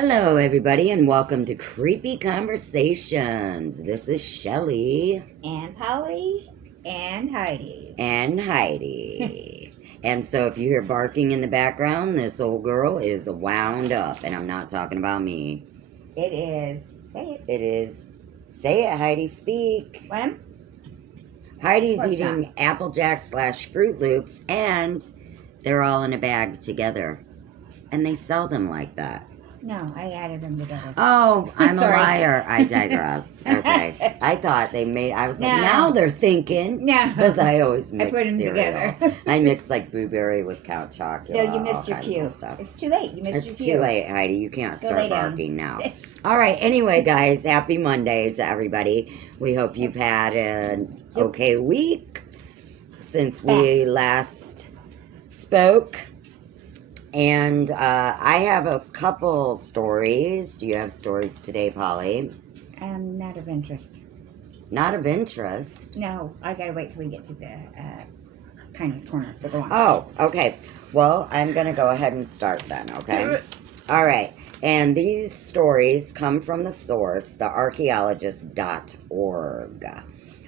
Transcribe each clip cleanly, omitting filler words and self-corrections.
Hello, everybody, and welcome to Creepy Conversations. This is Shelley. And Polly. And Heidi. And Heidi. And so if you hear barking in the background, this old girl is wound up, and I'm not talking about me. It is. Say it. It is. Say it, Heidi, speak. When? Heidi's eating Apple Jacks / Fruit Loops, and they're all in a bag together. And they sell them like that. No, I added them together. Oh, I'm a liar. I digress. Okay. I thought they made, I was like, now they're thinking. No. Because I always mix I put them cereal. together. I mix like blueberry with Count Chocula. No, you missed your cue. It's too late. You missed your cue. It's too late, Heidi. You can't start barking now. All right. Anyway, guys, happy Monday to everybody. We hope you've had an okay week since we last spoke. And I have a couple stories. Do you have stories today, Polly? Not of interest. Not of interest? No, I gotta wait till we get to the kindness corner. But go on. Oh, okay. Well, I'm going to go ahead and start then, okay? All right. And these stories come from the source, thearchaeologist.org.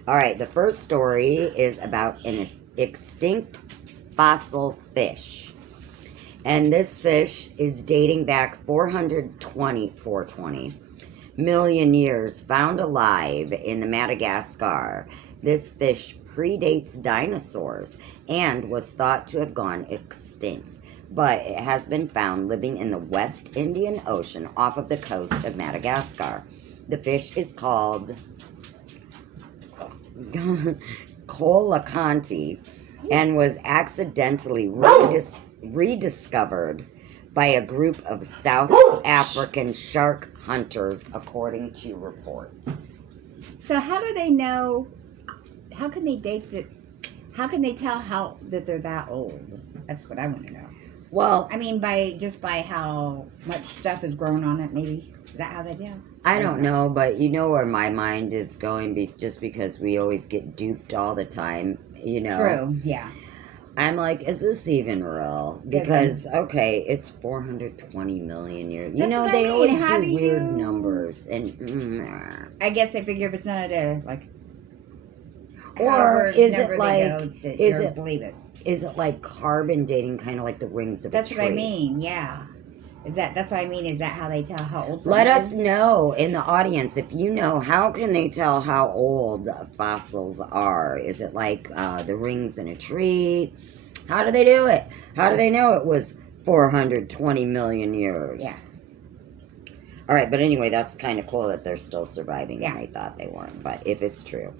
All right. The first story is about an extinct fossil fish. And this fish is dating back 420 million years, found alive in the Madagascar. This fish predates dinosaurs and was thought to have gone extinct, but it has been found living in the West Indian Ocean off of the coast of Madagascar. The fish is called Colacanthi and was accidentally rediscovered by a group of South African shark hunters, according to reports. So how do they know? How can they date that? How can they tell that they're that old? That's what I want to know. Well, I mean, by how much stuff is grown on it. Maybe is that how they do? I don't know, but you know where my mind is going. Just because we always get duped all the time, you know. True. Yeah. I'm like, is this even real? Because, okay, it's 420 million years. You know, they always do weird numbers. And I guess they figure if it's not like... Or is it like... believe it. Is it like carbon dating, kind of like the rings of a tree? That's what I mean, yeah. That's what I mean. Is that how they tell how old? Let us know in the audience if you know. How can they tell how old fossils are? Is it like the rings in a tree? How do they do it? How do they know it was 420 million years? Yeah. All right, but anyway, that's kind of cool that they're still surviving. Yeah. And they thought they weren't, but if it's true.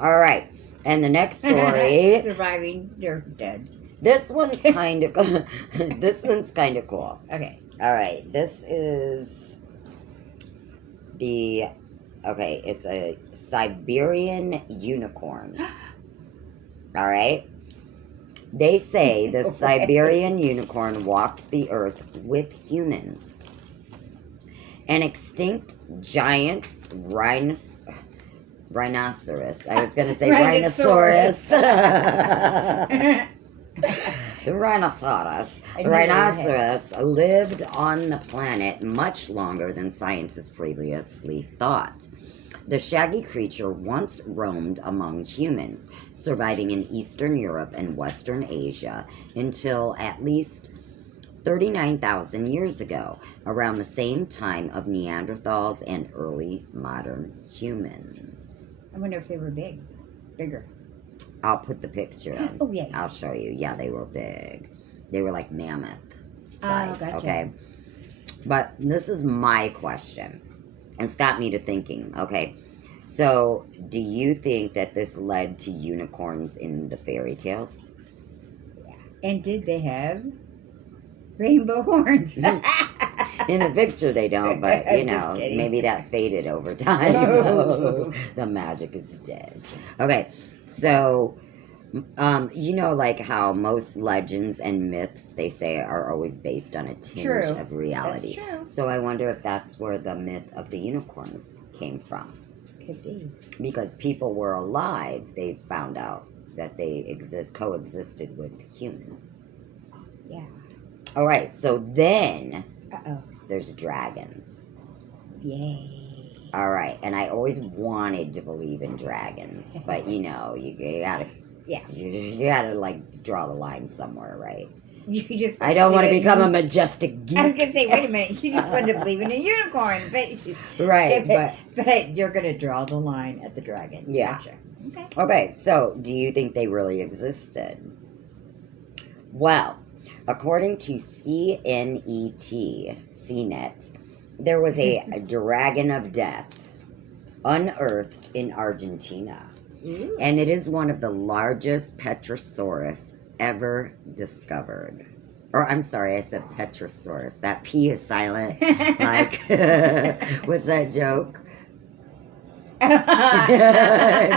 All right, and the next story. Surviving, they're dead. This one's kind of this one's kind of cool. Okay. All right. This is it's a Siberian unicorn. All right. They say the Siberian unicorn walked the earth with humans. An extinct giant rhinoceros. I was going to say rhinoceros. Rhinoceros lived on the planet much longer than scientists previously thought. The shaggy creature once roamed among humans, surviving in Eastern Europe and Western Asia until at least 39,000 years ago, around the same time of Neanderthals and early modern humans. I wonder if they were bigger. I'll put the picture in. Oh, yeah. I'll show you. Yeah, they were big. They were like mammoth size. Oh, gotcha. Okay. But this is my question. And it's got me to thinking. Okay. So, do you think that this led to unicorns in the fairy tales? Yeah. And did they have rainbow horns? In the picture they don't, but you know, maybe that faded over time. Oh. The magic is dead. Okay. So, you know, like how most legends and myths, they say, are always based on a tinge of reality. That's true. So I wonder if that's where the myth of the unicorn came from. Could be. Because people were alive, they found out that they coexisted with humans. Yeah. All right, so then Uh-oh. there's dragons. Yay. All right, and I always wanted to believe in dragons, but you know, you gotta, Yeah. you gotta like draw the line somewhere, right? You just I don't want to believe become a in- majestic geek. I was gonna say, wait a minute. You just wanted to believe in a unicorn, but Right, but you're gonna draw the line at the dragon. Yeah. Gotcha. Okay. Okay, so do you think they really existed? Well, according to CNET, there was a dragon of death unearthed in Argentina. Ooh. And it is one of the largest petrosaurus ever discovered. Or, I'm sorry, I said petrosaurus. That P is silent. Like, what's that joke?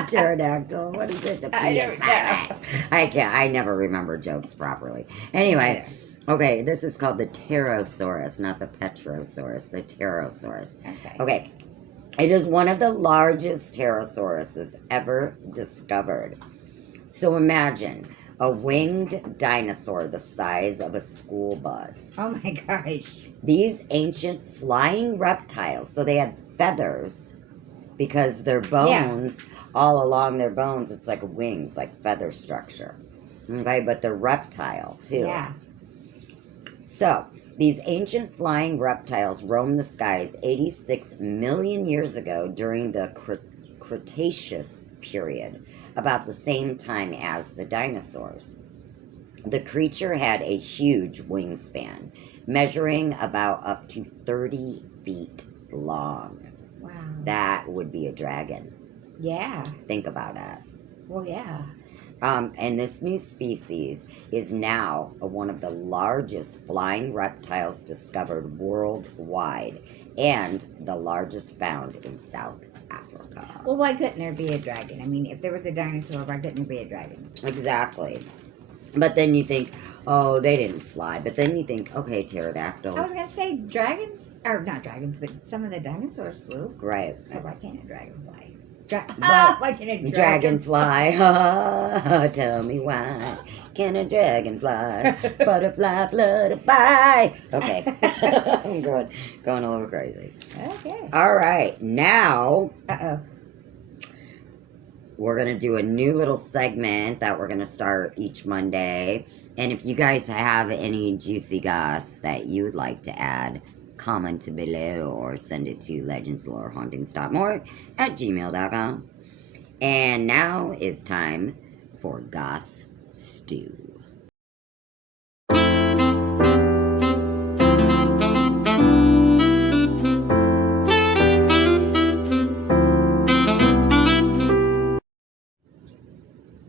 Pterodactyl. What is it? The P I is don't silent. I never remember jokes properly. Anyway, okay, this is called the pterosaurus, not the petrosaurus. The pterosaurus. Okay. Okay. It is one of the largest pterosauruses ever discovered. So imagine a winged dinosaur the size of a school bus. Oh my gosh. These ancient flying reptiles, so they had feathers because their bones, all along their bones, it's like wings, like feather structure. Okay, but they're reptile too. Yeah. So, these ancient flying reptiles roamed the skies 86 million years ago during the Cretaceous period, about the same time as the dinosaurs. The creature had a huge wingspan, measuring about up to 30 feet long. Wow. That would be a dragon. Yeah. Think about that. Well, yeah. And this new species is now one of the largest flying reptiles discovered worldwide and the largest found in South Africa. Well, why couldn't there be a dragon? I mean, if there was a dinosaur, why couldn't there be a dragon? Exactly. But then you think, oh, they didn't fly. But then you think, okay, pterodactyls. I was going to say dragons, or not dragons, but some of the dinosaurs flew. Right. So why can't a dragon fly? Well, Why can't a dragonfly, tell me why can a dragon fly? Butterfly, flutterby. Okay, I'm going a little crazy. Okay. All right, now Uh-oh. we're going to do a new little segment that we're going to start each Monday. And if you guys have any juicy goss that you would like to add, comment below or send it to legendslorehauntings.more@gmail.com. And now is time for Goss Stew.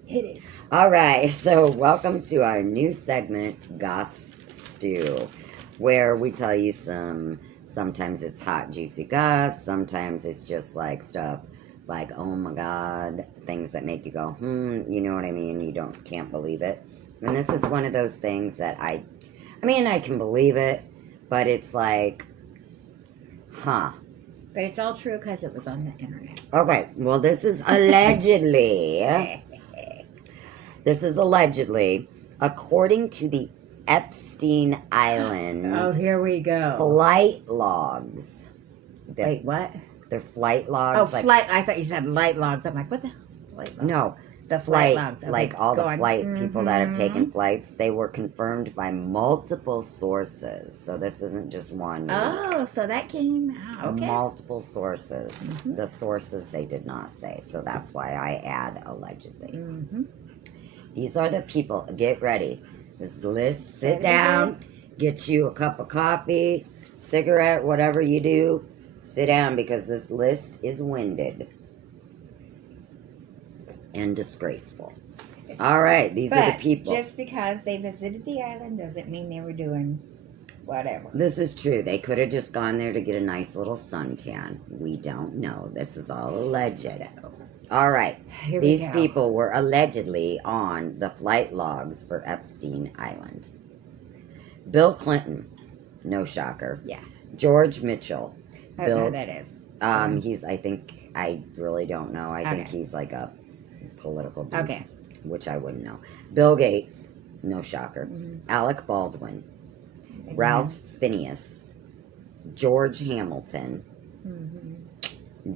Hit it. All right, so welcome to our new segment, Goss Stew, where we tell you sometimes it's hot, juicy goss, sometimes it's just like stuff like, oh my God, things that make you go, you know what I mean? You can't believe it. And this is one of those things that I can believe it, but it's like, huh. But it's all true because it was on the internet. Okay, well, this is allegedly, according to the Epstein Island Oh, here we go. flight logs. Wait, what? They're flight logs. Oh, flight. I thought you said light logs. I'm like, what the? Flight logs. No, The flight logs. Okay, like all go the on. flight people that have taken Mhm. flights. They were confirmed by multiple sources. So this isn't just one. Oh, so that came out. Okay. Multiple sources. Mhm. The sources they did not say. So that's why I add allegedly. Mm-hmm. These are the people. Get ready. This list. Sit Ready, down. Get you a cup of coffee, cigarette, whatever you do. Sit down because this list is winded and disgraceful. All right, these are the But people. just because they visited the island doesn't mean they were doing whatever. This is true. They could have just gone there to get a nice little suntan. We don't know. This is all alleged. All right. Here we These go. people were allegedly on the flight logs for Epstein Island. Bill Clinton, no shocker. Yeah. George Mitchell. I Bill- don't know who that is. I really don't know. I think Okay. he's like a political dude, Okay. which I wouldn't know. Bill Gates, no shocker. Mhm. Alec Baldwin, Ralph Phineas, George Hamilton,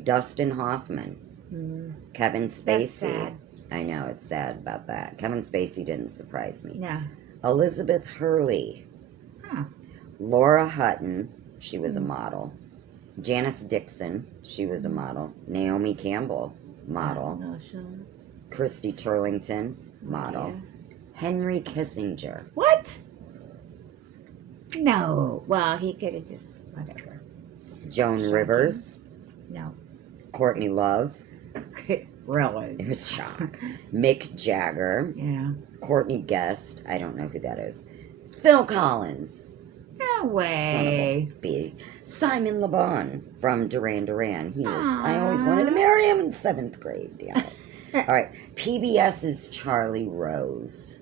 Dustin Hoffman, Kevin That's Spacey. sad. I know, it's sad about that. Kevin Spacey didn't surprise me. No. Elizabeth Hurley. Huh. Laura Hutton, she was a model. Janice Dixon, she was a model. Naomi Campbell, model. No, sure. Christy Turlington, model. Yeah. Henry Kissinger. What? No. Well, he could have just whatever. Joan Shocking. Rivers. No. Courtney Love. Really? It was shock. Mick Jagger. Yeah. Courtney Guest. I don't know who that is. Phil Collins. No Son way. of a bee. Simon Le Bon from Duran Duran. He was. I always wanted to marry him in 7th grade. Damn it. All right. PBS's Charlie Rose.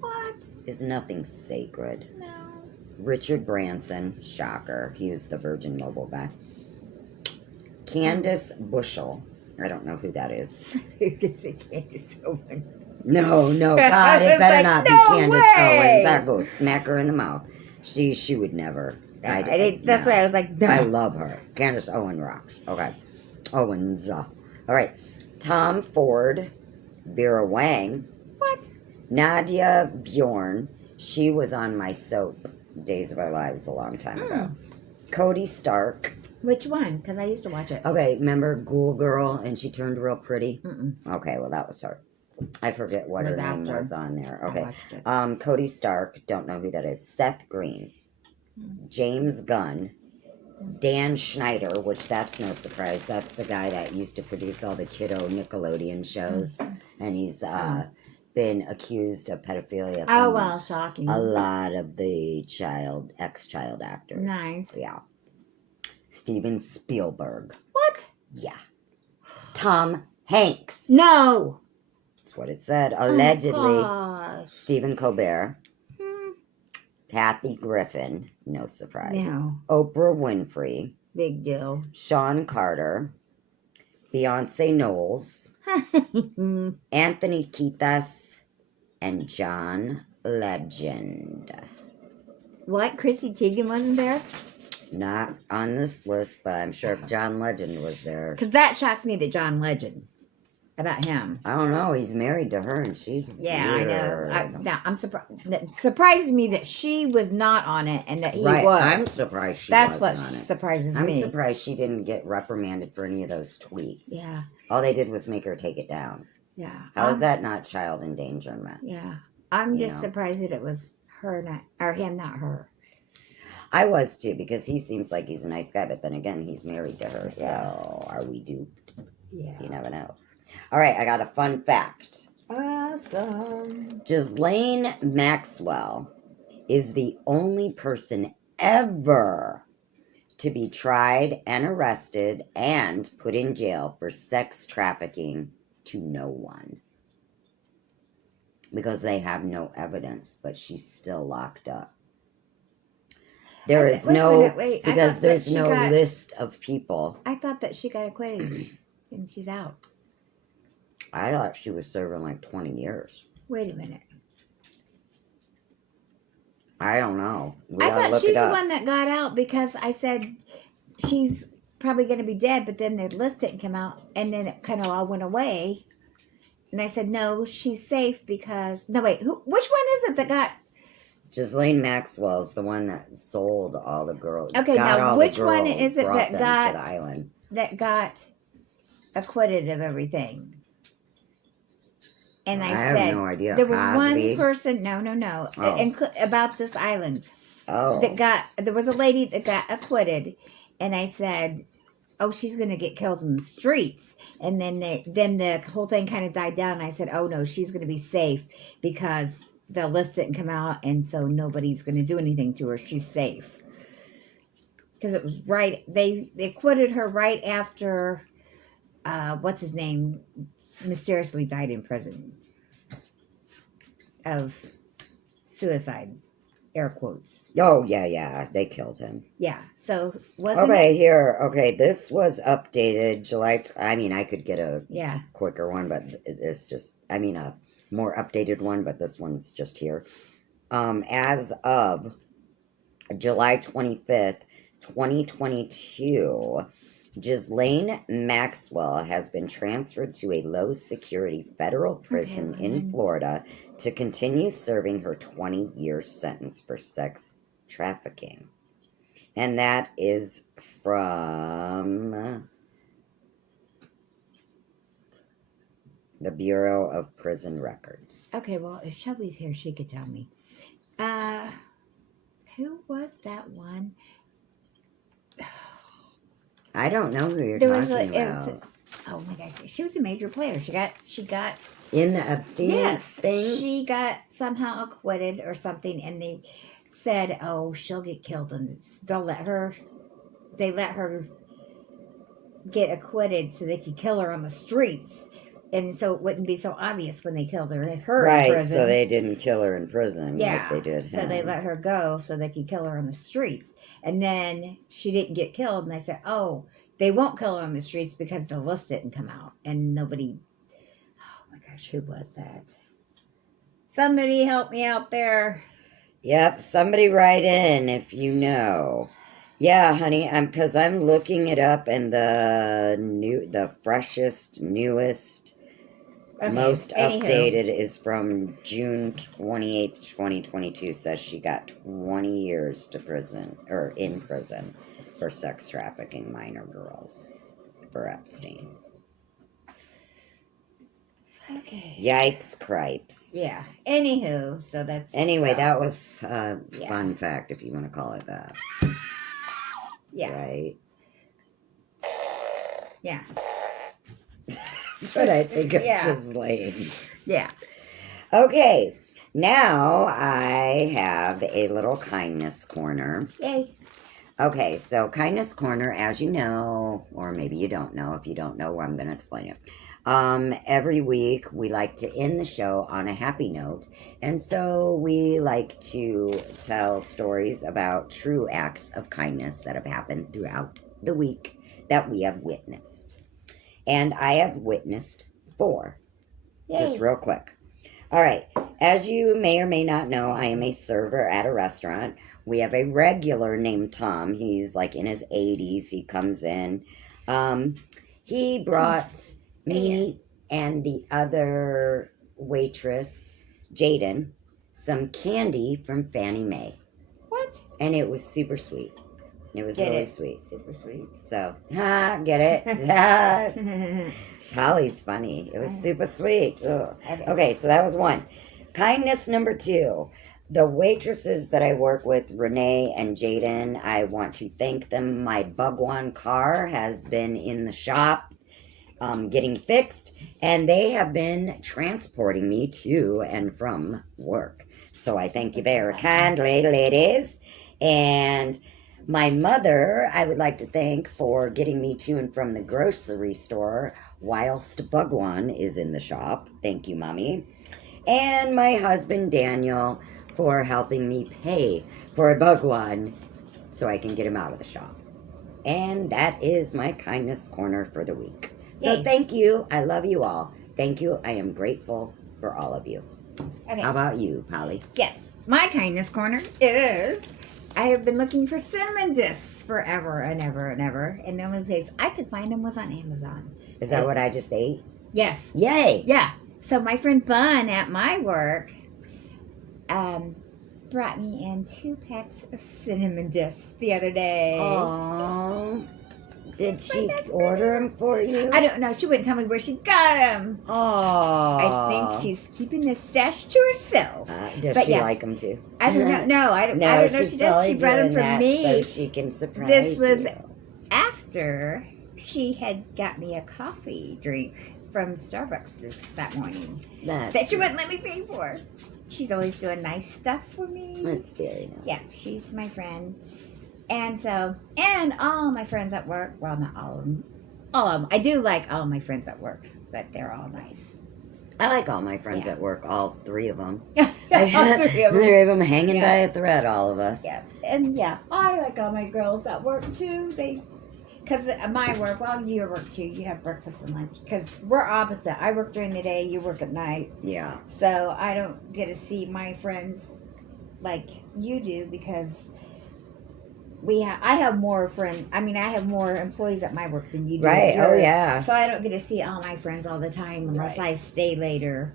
What? Is nothing sacred. No. Richard Branson. Shocker. He was the Virgin Mobile guy. Candace Bushell. I don't know who that is. You can say Candace Owens. No, God, it It's better like, not be no Candace way. Owens. I'll go smack her in the mouth. She would never. That's why I was like, no. I love her. Candace Owens rocks. Okay. Owens. All right. Tom Ford, Vera Wang, What? Nadia Bjorn. She was on my soap, Days of Our Lives, a long time ago. Cody Stark. Which one? Because I used to watch it. Okay, remember Ghoul Girl and she turned real pretty? Mm-mm. Okay, well, that was her. I forget what her name after. was on there. I Okay. watched it. Cody Stark, don't know who that is. Seth Green, James Gunn, Dan Schneider, which that's no surprise. That's the guy that used to produce all the kiddo Nickelodeon shows, and he's been accused of pedophilia. Oh, from well, shocking. a lot of the ex-child actors. Nice. Yeah. Steven Spielberg. What? Yeah. Tom Hanks. No. That's what it said. Allegedly. Oh, gosh. Stephen Colbert. Kathy Griffin. No surprise. No. Oprah Winfrey. Big deal. Sean Carter. Beyonce Knowles. Anthony Kiedis. And John Legend. What? Chrissy Teigen wasn't there? Not on this list, but I'm sure if John Legend was there. Because that shocks me that John Legend. About him. I don't know. He's married to her, and she's Yeah, weird. I know. I'm surprised. That surprises me that she was not on it and that he Right. was. I'm surprised she That's wasn't what on it. surprises I'm me. surprised she didn't get reprimanded for any of those tweets. Yeah. All they did was make her take it down. Yeah. How is that not child endangerment? Yeah. I'm You just know? surprised that it was her, not or him, not her. I was too, because he seems like he's a nice guy, but then again, he's married to her. Yeah. So are we duped? Yeah. You never know. All right, I got a fun fact. Awesome. Ghislaine Maxwell is the only person ever to be tried and arrested and put in jail for sex trafficking to no one. Because they have no evidence, but she's still locked up. There is Wait a no, minute, wait. I because thought that there's she no got- list of people. I thought that she got acquitted and she's out. I thought she was serving like 20 years. Wait a minute. I don't know. We I gotta thought look she's it the up. one that got out because I said she's probably going to be dead, but then the list didn't come out, and then it kind of all went away. And I said, no, she's safe because... No, wait, which one is it that got... Ghislaine Maxwell's the one that sold all the girls. Okay, got now all which the one girls, is it brought that them got- to the island? that got acquitted of everything? And I have said, no idea. there was Cosby? one person... No. Oh. About this island. Oh, There was a lady that got acquitted, and I said, oh, she's going to get killed in the streets. And then the whole thing kind of died down. And I said, oh, no, she's going to be safe because the list didn't come out, and so nobody's going to do anything to her. She's safe. Because it was right, they acquitted her right after, what's his name, mysteriously died in prison of suicide, air quotes. oh yeah, they killed him. Yeah, so wasn't Okay, it? here. Okay, this was updated July. I could get a Yeah. quicker one, but it's just. A more updated one, but this one's just here. As of July 25th, 2022, Ghislaine Maxwell has been transferred to a low security federal prison in Florida to continue serving her 20-year sentence for sex trafficking. And that is from the Bureau of Prison Records. Okay, well, if Shelby's here, she could tell me. Who was that one? I don't know who you're talking It about. was oh my gosh, she was a major player. She got In the Epstein yes, thing? she got somehow acquitted or something, and they said, "Oh, she'll get killed," and they let her get acquitted so they could kill her on the streets, and so it wouldn't be so obvious when they killed her. In Right, prison. so they didn't kill her in prison Yeah, like they did so they him. let her go so they could kill her on the streets. And then she didn't get killed, and they said, "Oh, they won't kill her on the streets because the list didn't come out." And nobody, oh my gosh, who was that? Somebody help me out there. Yep, somebody write in if you know. Yeah, honey, because I'm looking it up, and the freshest, newest, most updated is from June 28th, 2022. Says she got 20 years to prison, or in prison, for sex trafficking minor girls for Epstein. Okay. Yikes, cripes. Yeah. Anywho, so that's... Anyway, that was a fun fact, if you want to call it that. Yeah. Right? Yeah. That's what I think of Yeah. Ghislaine. Yeah. Okay, now I have a little kindness corner. Yay. Okay, so kindness corner, as you know, or maybe you don't know. If you don't know, I'm going to explain it. Every week we like to end the show on a happy note, and so we like to tell stories about true acts of kindness that have happened throughout the week that we have witnessed. And I have witnessed 4. Yay. Just real quick. All right. As you may or may not know, I am a server at a restaurant. We have a regular named Tom. He's like in his 80s. He comes in. He brought me and the other waitress, Jaden, some candy from Fannie Mae. What? And it was super sweet. It was really sweet. Super sweet. So, get it? Holly's funny. It was super sweet. Ugh. Okay, so that was 1. Kindness number 2. The waitresses that I work with, Renee and Jaden, I want to thank them. My Bugwan car has been in the shop getting fixed, and they have been transporting me to and from work. So I thank you very kindly, ladies. And my mother, I would like to thank for getting me to and from the grocery store whilst Bugwan is in the shop. Thank you, Mommy. And my husband, Daniel, for helping me pay for Bugwan so I can get him out of the shop. And that is my kindness corner for the week. So thank you. I love you all. Thank you. I am grateful for all of you. Okay. How about you, Polly? Yes. My kindness corner is I have been looking for cinnamon discs forever and ever and ever. And the only place I could find them was on Amazon. Is that what I just ate? Yes. Yay! Yeah. So my friend Bun at my work brought me in 2 packs of cinnamon discs the other day. Aww. Did she order them for you? I don't know. She wouldn't tell me where she got them. Aww. I think she's keeping the stash to herself. Does but she like them too? I don't know. No, I don't know. She does. She brought them for me. So she can surprise This was you. after she had got me a coffee drink from Starbucks that morning. That she wouldn't let me pay for. She's always doing nice stuff for me. That's very nice. Yeah, she's my friend. And so, and all my friends at work, well, not all of them. All of them. I do like all my friends at work, but they're all nice. I like all my friends at work, all 3 of them. All 3 of them. 3 of them hanging by a thread, all of us. Yeah, and I like all my girls at work too. Because my work, well, you work too. You have breakfast and lunch. Because we're opposite. I work during the day, you work at night. Yeah. So I don't get to see my friends like you do because I have more friends. I mean, I have more employees at my work than you do. Right. At Oh, yours. yeah. So I don't get to see all my friends all the time unless Right. I stay later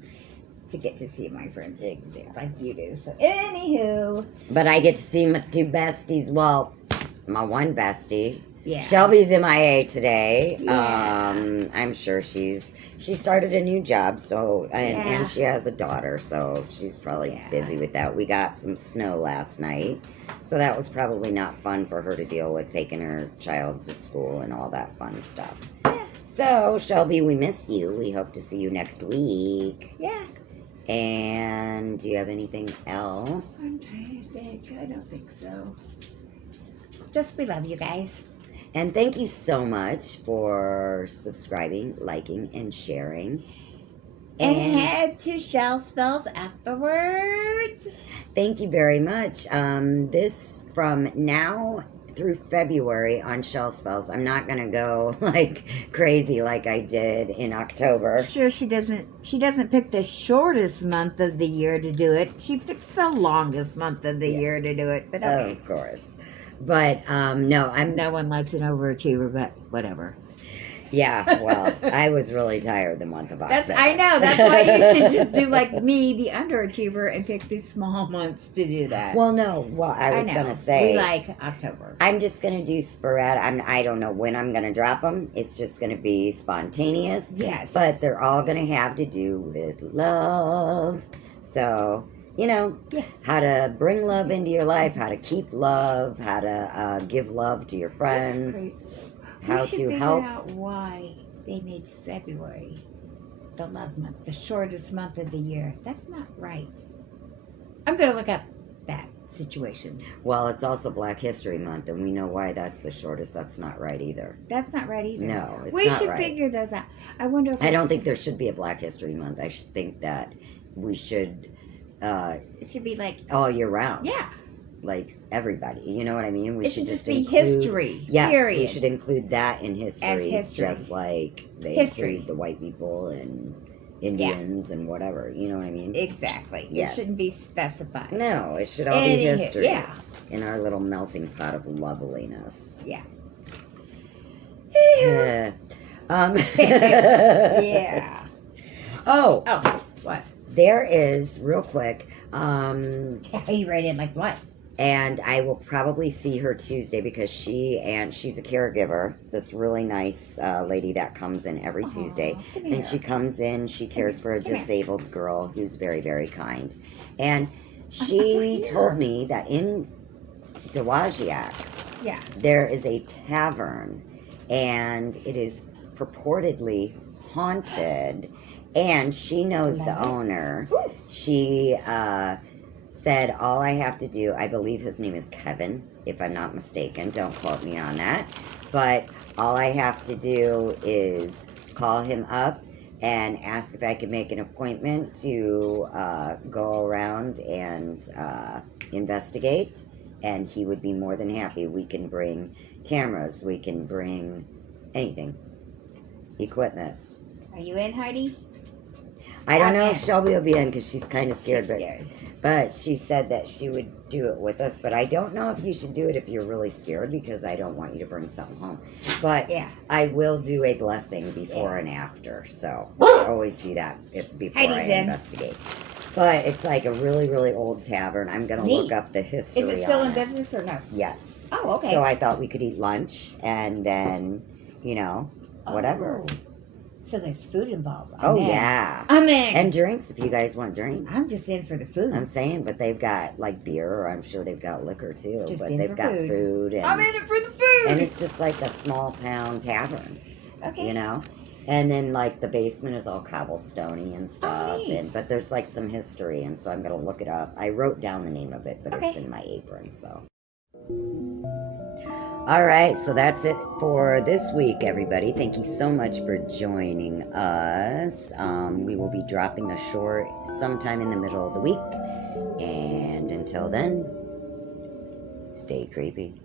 to get to see my friends Exactly. like you do. So, anywho. But I get to see my two besties. Well, my one bestie. Yeah. Shelby's MIA today. Yeah. I'm sure she started a new job, so Yeah. and she has a daughter, so she's probably busy with that. We got some snow last night, so that was probably not fun for her to deal with, taking her child to school and all that fun stuff. Yeah. So Shelby, we miss you. We hope to see you next week. Yeah. And do you have anything else? I'm trying to think. I don't think so. Just we love you guys. And thank you so much for subscribing, liking, and sharing. And head to Shell Spells afterwards. Thank you very much. This from now through February on Shell Spells. I'm not gonna go like crazy like I did in October. Sure, she doesn't pick the shortest month of the year to do it. She picks the longest month of the year to do it. But okay. Of course. But no, No one likes an overachiever, but whatever. Yeah, well, I was really tired the month of October. I know. That's why you should just do like me, the underachiever, and pick these small months to do that. Well, no. Well, I was gonna say we like October. I'm just gonna do sporadic. I don't know when I'm gonna drop them. It's just gonna be spontaneous. Yes. But they're all gonna have to do with love. So, how to bring love into your life, how to keep love, how to give love to your friends, how we should to figure help. out why they made February the love month, the shortest month of the year. That's not right. I'm gonna look up that situation. Well, it's also Black History Month, and we know why that's the shortest. That's not right either. That's not right either. No, it's we not should right. figure those out. I wonder if I don't think there should be a Black History Month. I should think that we should it should be like all year round. Yeah. Like everybody, you know what I mean? We it should just include, be history. Yes, period. we should include that in history, As history. just like they History. include the white people and Indians and whatever. You know what I mean? Exactly. Yes. It shouldn't be specified. No, it should all be history. Yeah. In our little melting pot of loveliness. Yeah. Yeah. Oh, What? there is real quick. Are you ready? Like what? And I will probably see her Tuesday because she's a caregiver. This really nice lady that comes in every Tuesday. And she comes in, she cares for a disabled girl who's very, very kind. And she told me that in Dowagiac, there is a tavern, and it is purportedly haunted. And she knows the owner. She said, all I have to do, I believe his name is Kevin, if I'm not mistaken. Don't quote me on that. But all I have to do is call him up and ask if I can make an appointment to go around and investigate. And he would be more than happy. We can bring cameras. We can bring anything. Equipment. Are you in, Heidi? I don't know if Shelby will be in because she's kind of scared, She's scared. but she said that she would do it with us. But I don't know if you should do it if you're really scared, because I don't want you to bring something home. But I will do a blessing before and after, so I always do that before I investigate. But it's like a really, really old tavern. I'm gonna look up the history. Is it still on in business or no? Yes. Oh, okay. So I thought we could eat lunch and then, whatever. Oh. So there's food involved. Yeah. I'm in. And drinks, if you guys want drinks. I'm just in for the food. I'm saying, but they've got like beer, or I'm sure they've got liquor too. Just but in they've for got food. And, I'm in it for the food. And it's just like a small town tavern. Okay. And then like the basement is all cobblestoney and stuff. Oh, neat. But there's like some history, and so I'm gonna look it up. I wrote down the name of it, but it's in my apron, so. All right, so that's it for this week, everybody. Thank you so much for joining us. We will be dropping a short sometime in the middle of the week. And until then, stay creepy.